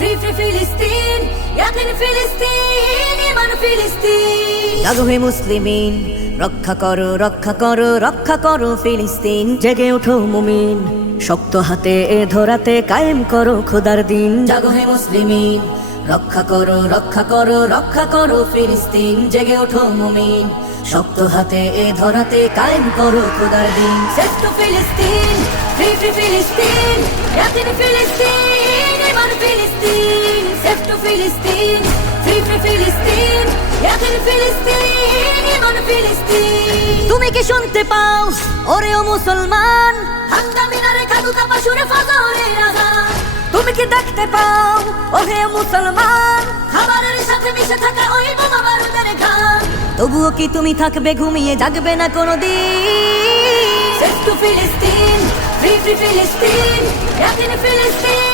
free free Filistin, yakin Filistin, iman Filistin. জাগো হে মুসলিমিন, রক্ষা করো রক্ষা করো রক্ষা করো ফিলিস্তিন। জেগে ওঠো মুমিন, শক্ত হাতে এ ধরাতে কায়েম করো খোদার দিন। জাগো হে মুসলিমিন, রক্ষা করো রক্ষা করো রক্ষা করো ফিলিস্তিন। জেগে ওঠো মুমিন, শক্ত হাতে এ ধরাতে কায়েম করো খোদার দিন। Save to Filistin, free free Filistin, yakin Filistin, iman Filistin. Save to Filistin, free free Filistin, yakin Filistin, iman Filistin. তুমি কি শুনতে পাও ওরে ও মুসলমান? হাঙ্গা মিনারে কাদু কাপা সুরে ফজরের আযান। তুমি কি দেখতে পাও ও হে মুসলমান? খাবারের সাথে মিশে থাকা ওই বোমা বারুদের ঘ্রাণ। তবুও কি তুমি থাকবে ঘুমিয়ে, জাগবে না কোনোদিন? Save to Filistin, free free Filistin, yakin Filistin.